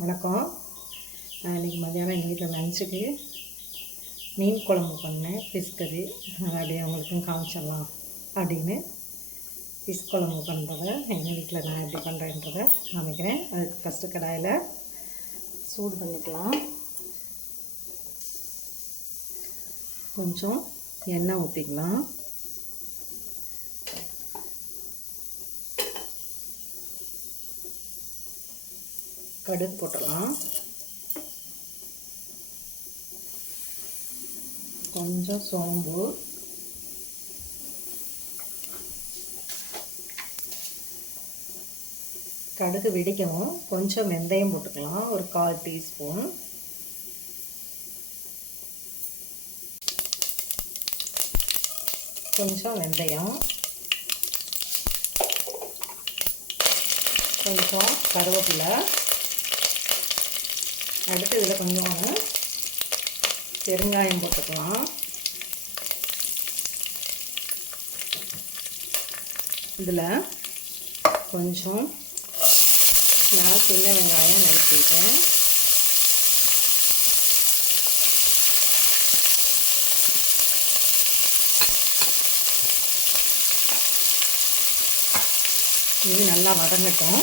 வணக்கம். நான் இன்றைக்கி மதியானம் எங்கள் வீட்டில் லஞ்சுக்கு மீன் குழம்பு பண்ணேன். ஃபிஷ் கறி. அதை அப்படியே அவங்களுக்கும் காமிச்சிடலாம் அப்படின்னு ஃபிஷ் குழம்பு பண்ணுறத எங்கள் வீட்டில் நான் எப்படி பண்ணுறேன்றதை காமிக்கிறேன். அதுக்கு ஃபஸ்ட்டு கடாயில் சூடு பண்ணிக்கலாம். கொஞ்சம் எண்ணெய் ஊற்றிக்கலாம். கடுகு போட்டுடலாம். கொஞ்சம் சோம்பு, கடுகு வெடிக்கவும் கொஞ்சம் வெந்தயம் போட்டுக்கலாம். ஒரு 1/4 டீஸ்பூன். கொஞ்சம் வெந்தயம், கொஞ்சம் கருவேப்பிலை. அடுத்து இதில் கொஞ்சம் பெருங்காயம் போட்டுக்கலாம். இதில் கொஞ்சம் நான் சின்ன வெங்காயம் நறுக்கியிருக்கேன். இது நல்லா வதங்கட்டும்.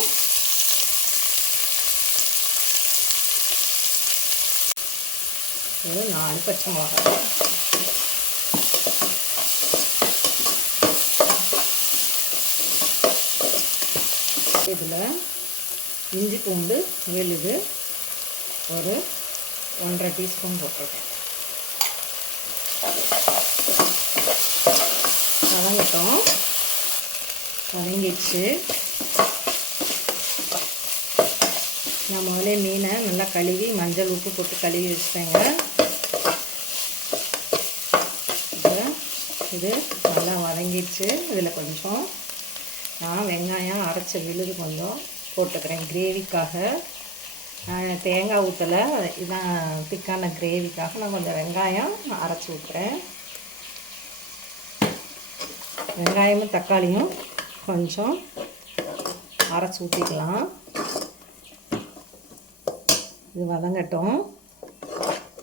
ஒரு 4 பச்சை மிளகாய். இதில் இஞ்சி பூண்டு விழுது ஒரு 1/2 டீஸ்பூன் போட்டிருக்கேன். வதங்கட்டும். வதங்கிடுச்சு. நான் முதல்ல மீனை நல்லா கழுவி மஞ்சள் உப்பு போட்டு கழுவி வச்சுட்டேங்க. இது நல்லா வதங்கிடுச்சு. இதில் கொஞ்சம் நான் வெங்காயம் அரைச்ச விழுது கொஞ்சம் போட்டுக்கிறேன் கிரேவிக்காக. தேங்காய் ஊற்றலை, இதுதான் திக்கான கிரேவிக்காக நான் கொஞ்சம் வெங்காயம் அரைச்சி ஊற்றுறேன். வெங்காயமும் தக்காளியும் கொஞ்சம் அரைச்சி ஊற்றிக்கலாம். இது வதங்கட்டும்.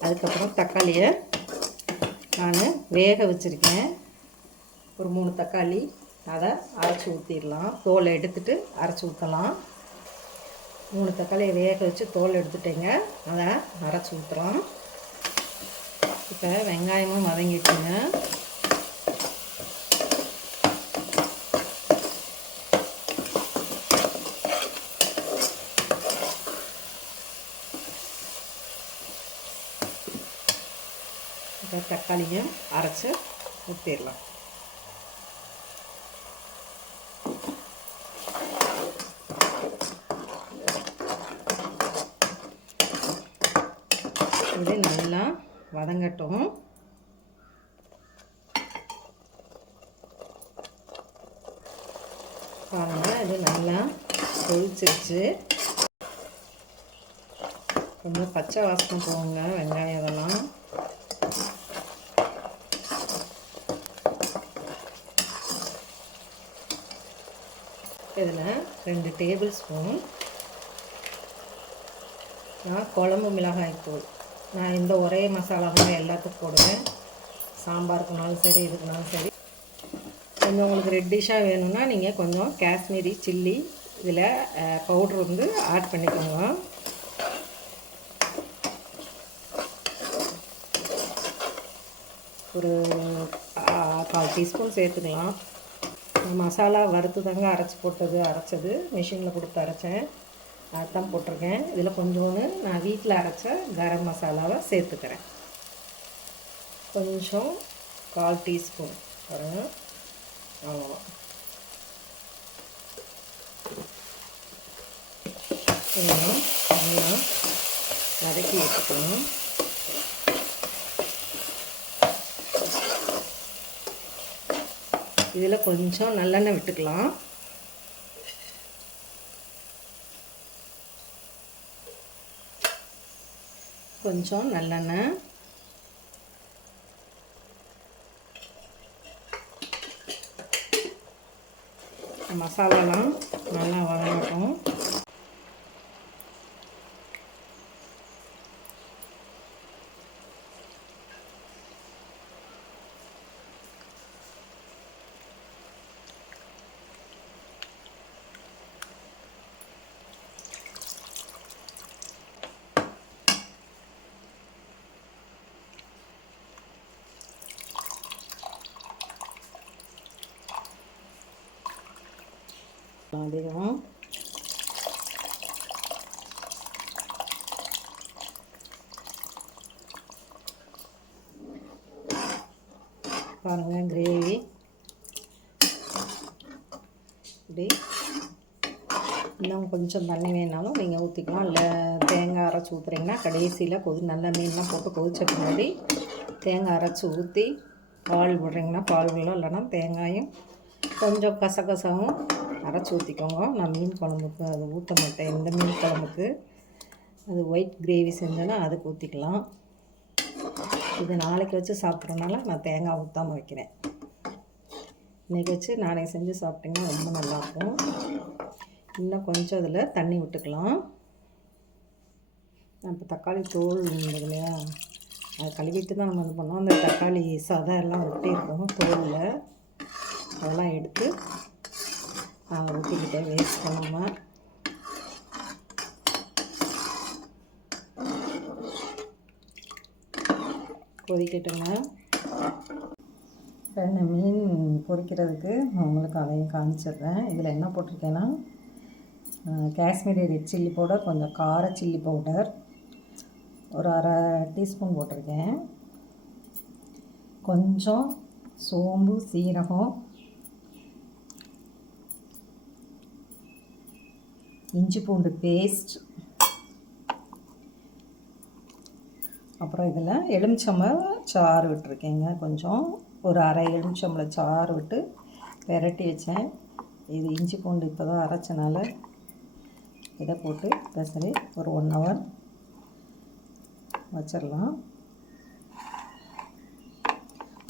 அதுக்கப்புறம் தக்காளியை நான் வேக வச்சுருக்கேன். ஒரு 3 தக்காளி, அதை அரைச்சி ஊற்றிடலாம். தோலை எடுத்துகிட்டு அரைச்சி ஊற்றலாம். 3 தக்காளியை வேக வச்சு தோல் எடுத்துட்டேங்க. அதை அரைச்சி ஊற்றுறோம். இப்போ வெங்காயமும் வதங்கிட்டுங்க. இப்போ தக்காளியும் அரைச்சி ஊற்றிடலாம். இது நல்லா வதங்கட்டும். பாருங்கள், இது நல்லா கொதிச்சிருச்சு. கொஞ்சம் பச்சை வாசனை போகுங்க வெங்காயம் இதெல்லாம். இதில் 2 டேபிள் ஸ்பூன் நான் குழம்பு மிளகாய்த்தூள். நான் இந்த ஒரே மசாலா தான் எல்லாத்துக்கும் போடுவேன். சாம்பாருக்குனாலும் சரி, இதுக்குனாலும் சரி. கொஞ்சம் உங்களுக்கு ரெட்டிஷாக வேணும்னா நீங்கள் கொஞ்சம் காஷ்மீரி சில்லி இதில் பவுட்ரு வந்து ஆட் பண்ணிக்கோங்க. ஒரு 1/4 டீஸ்பூன் சேர்த்துக்கலாம். மசாலா வறுத்து தாங்க அரைச்சது மிஷினில் கொடுத்து அரைச்சேன். அதுதான் போட்டிருக்கேன். இதில் கொஞ்சோன்னு நான் வீட்டில் அரைச்ச கரம் மசாலாவை சேர்த்துக்கிறேன். கொஞ்சம் 1/4 டீஸ்பூன் பாருங்கள். அவ்வளோதான். நல்லா வதக்கி வச்சுக்கணும். இதில் கொஞ்சம் நல்லெண்ணெய் விட்டுக்கலாம். கொஞ்சம் நல்லெண்ணெய். மசாலாலாம் நல்லா வதங்கட்டும். அதையும் பாருங்கள் கிரேவி இப்படி. இன்னும் கொஞ்சம் தண்ணி வேணாலும் நீங்கள் ஊற்றிக்கலாம், இல்லை தேங்காய் அரைச்சி ஊற்றுறீங்கன்னா கடைசியில் நல்ல மீன்லாம் போட்டு கொதிச்ச பின்னாடி தேங்காய் அரைச்சி ஊற்றி பால் விடுறீங்கன்னா பால் விடலாம், இல்லைன்னா தேங்காயும் கொஞ்சம் கசகசாவும் அரைச்சி ஊற்றிக்கோங்க. நான் மீன் குழம்புக்கு அது ஊற்ற மாட்டேன். இந்த மீன் குழம்புக்கு அது ஒயிட் கிரேவி செஞ்சேன்னா அதுக்கு ஊற்றிக்கலாம். இது நாளைக்கு வச்சு சாப்பிட்றதுனால நான் தேங்காய் ஊற்றாமல் வைக்கிறேன். இன்றைக்கி வச்சு நாளைக்கு செஞ்சு சாப்பிட்டிங்கன்னா ரொம்ப நல்லாயிருக்கும். இன்னும் கொஞ்சம் அதில் தண்ணி விட்டுக்கலாம். இப்போ தக்காளி தோல் இருந்தது இல்லையா, அதை கழுவிட்டு தான் நம்ம இது பண்ணோம். அந்த தக்காளி சதை எல்லாம் ஒட்டி இருக்கும் தோலில், அதெல்லாம் எடுத்து ஊற்றிக்கிட்டே வேஸ்ட் பண்ணாமல். கொதிக்கட்டுங்க. இப்போ இந்த மீன் பொரிக்கிறதுக்கு உங்களுக்கு அதையும் காமிச்சிடுறேன். இதில் என்ன போட்டிருக்கேன்னா காஷ்மீரி ரெட் சில்லி பவுடர், கொஞ்சம் கார சில்லி பவுடர் ஒரு அரை டீஸ்பூன் போட்டிருக்கேன். கொஞ்சம் சோம்பு, சீரகம், இஞ்சி பூண்டு பேஸ்ட், அப்புறம் இதில் எலுமிச்சம்பழம் சாறு விட்டுருக்கேங்க. கொஞ்சம் ஒரு அரை எலுமிச்சம்பழம் சாறு விட்டு பெரட்டி வச்சேன். இது இஞ்சி பூண்டு இப்போ தான் அரைச்சனால இதை போட்டு பெசரி ஒரு 1 hour வச்சிடலாம்.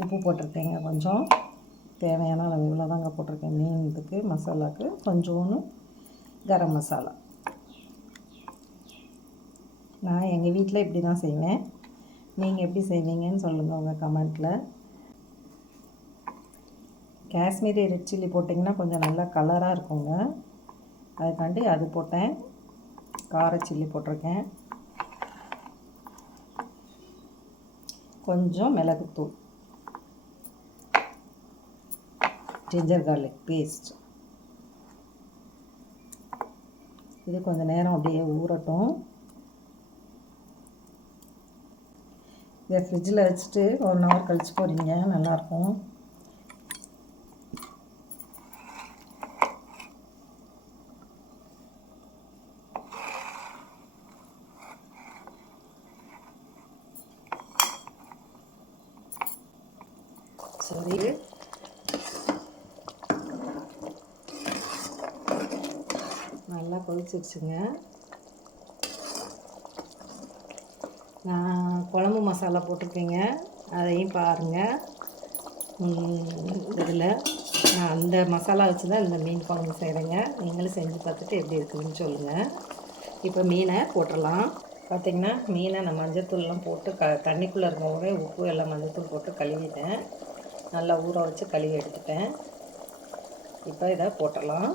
உப்பு போட்டிருக்கேங்க, கொஞ்சம் தேவையான அளவு இவ்வளோ தாங்க போட்டிருக்கேன். மீன் இதுக்கு மசாலாவுக்கு கொஞ்சோன்னு கரம் மசாலா. நான் எங்கள் வீட்டில் இப்படி தான் செய்வேன். நீங்கள் எப்படி செய்வீங்கன்னு சொல்லுங்கள் உங்கள் கமெண்ட்டில். காஷ்மீரி ரெட் சில்லி போட்டிங்கன்னா கொஞ்சம் நல்லா கலராக இருக்குங்க, அதுக்காண்டி அது போட்டேன். கார சில்லி போட்டிருக்கேன், கொஞ்சம் மிளகுத்தூள், ஜிஞ்சர் கார்லிக் பேஸ்ட். இது கொஞ்சம் நேரம் அப்படியே ஊறட்டும். இதை ஃப்ரிட்ஜில் வச்சுட்டு 1 hour கழிச்சு போகிறீங்க, நல்லாயிருக்கும். சரி, நல்லா கொதிச்சிருச்சுங்க. நான் குழம்பு மசாலா போட்டிருக்கேங்க, அதையும் பாருங்கள். இதில் நான் அந்த மசாலா வச்சு தான் இந்த மீன் குழம்பு செய்கிறேங்க. நீங்களும் செஞ்சு பார்த்துட்டு எப்படி இருக்குதுன்னு சொல்லுங்கள். இப்போ மீனை போட்டுடலாம். பார்த்திங்கன்னா மீனை நான் மஞ்சத்தூள்லாம் போட்டு தண்ணிக்குள்ளே இருக்கவே உப்பு எல்லாம் மஞ்சத்தூள் போட்டு கழுவிட்டேன். நல்லா ஊற வச்சு கழுவி எடுத்துட்டேன். இப்போ இதை போட்டுடலாம்.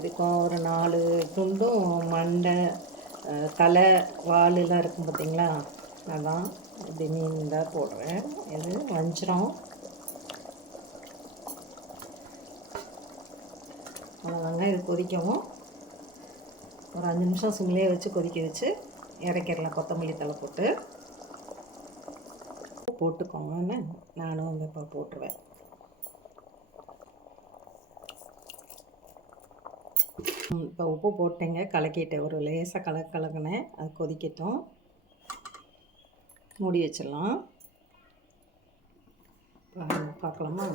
இதுக்கும் ஒரு 4 துண்டும் மண்டை, தலை, வாலெலாம் இருக்கும் பார்த்திங்களா, அதான் இப்படி மீன் தான் போடுறேன். இது வஞ்சிரம். அவ்வளோதாங்க. இது கொதிக்கவும் ஒரு 5 நிமிஷம் சிம்லேயே வச்சு கொதிக்க வச்சு இறக்கிடலாம். கொத்தமல்லி தழை போட்டுக்கோங்கன்னு நானும் வந்து இப்போ போட்டுருவேன். இப்போ உப்பு போட்டேங்க, கலக்கிட்டேன். ஒரு லேசாக கலக்கினேன். அது கொதிக்கட்டும், மூடி வச்சிடலாம். பார்க்கலாமா?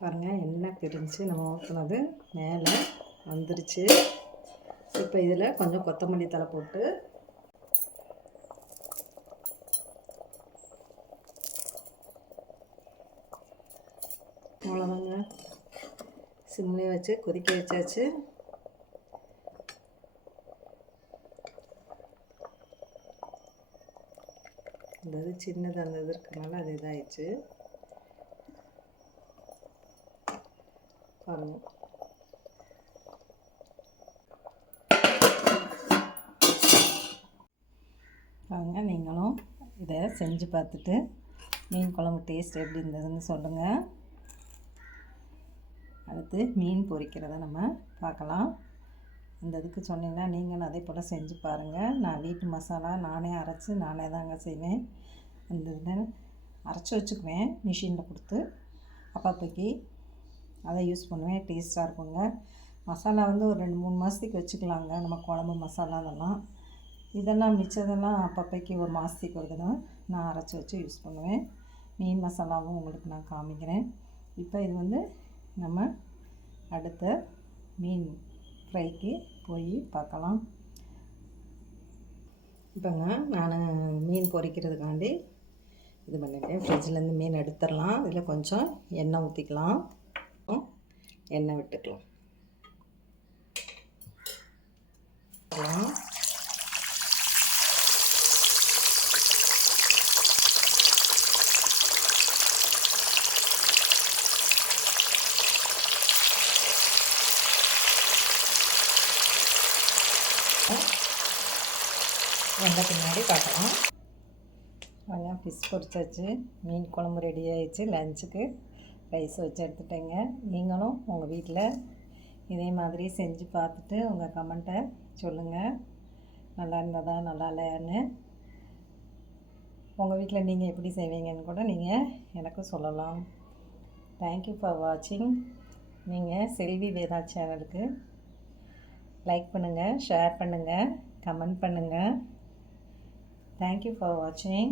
பாருங்கள், எண்ணெய் பிரிஞ்சு நம்ம ஊற்றுனது மேலே வந்துருச்சு. இப்போ இதில் கொஞ்சம் கொத்தமல்லி தழை போட்டு அவ்வளோதாங்க. சிம்லேயே வச்சு கொதிக்க வச்சாச்சு. இந்த இது சின்னது அந்த இது இருக்கனால அது இதாகிடுச்சு. பாருங்கள், பாருங்க, நீங்களும் இதை செஞ்சு பார்த்துட்டு மீன் குழம்பு டேஸ்ட் எப்படி இருந்ததுன்னு சொல்லுங்கள். அடுத்து மீன் பொரிக்கிறத நம்ம பார்க்கலாம். இந்த இதுக்கு சொன்னீங்கன்னா நீங்களும் அதே போல் செஞ்சு பாருங்கள். நான் வீட்டு மசாலா நானே அரைச்சி நானே தாங்க செய்வேன். அந்த இதில் அரைச்சி வச்சுக்குவேன் மிஷினில் கொடுத்து. அப்பப்போக்கி அதை யூஸ் பண்ணுவேன். டேஸ்ட்டாக இருக்குங்க. மசாலா வந்து ஒரு 2-3 மாதத்துக்கு வச்சுக்கலாங்க. நம்ம குழம்பு மசாலா இதெல்லாம் மிச்சதெல்லாம் அப்பப்போக்கி ஒரு மாதத்துக்கு ஒரு தடவை நான் அரைச்சி வச்சு யூஸ் பண்ணுவேன். மீன் மசாலாவும் உங்களுக்கு நான் காமிக்கிறேன். இப்போ இது வந்து நம்ம அடுத்த மீன் ஃப்ரைக்கு போய் பார்க்கலாம். இப்போங்க நான் மீன் பொரிக்கிறதுக்காண்டி இது பண்ணிட்டேன். ஃப்ரிட்ஜிலேருந்து மீன் எடுத்துடலாம். இதில் கொஞ்சம் எண்ணெய் ஊற்றிக்கலாம். எண்ணெய் விட்டுக்கலாம். வந்த பின்னாடி பார்க்கலாம். கொஞ்சம் ஃபிஷ் பொரிச்சாச்சு, மீன் குழம்பு ரெடி ஆகிடுச்சு. லஞ்சுக்கு ரைஸ் வச்சு எடுத்துட்டேங்க. நீங்களும் உங்கள் வீட்டில் இதே மாதிரி செஞ்சு பார்த்துட்டு உங்கள் கமெண்ட்டை சொல்லுங்கள். நல்லா இருந்ததா நல்லா இல்லையான்னு. உங்கள் வீட்டில் நீங்கள் எப்படி செய்வீங்கன்னு கூட நீங்கள் எனக்கு சொல்லலாம். தேங்க்யூ ஃபார் வாட்சிங். நீங்கள் செல்வி வேதா சேனலுக்கு லைக் பண்ணுங்கள், ஷேர் பண்ணுங்கள், கமெண்ட் பண்ணுங்கள். Thank you for watching.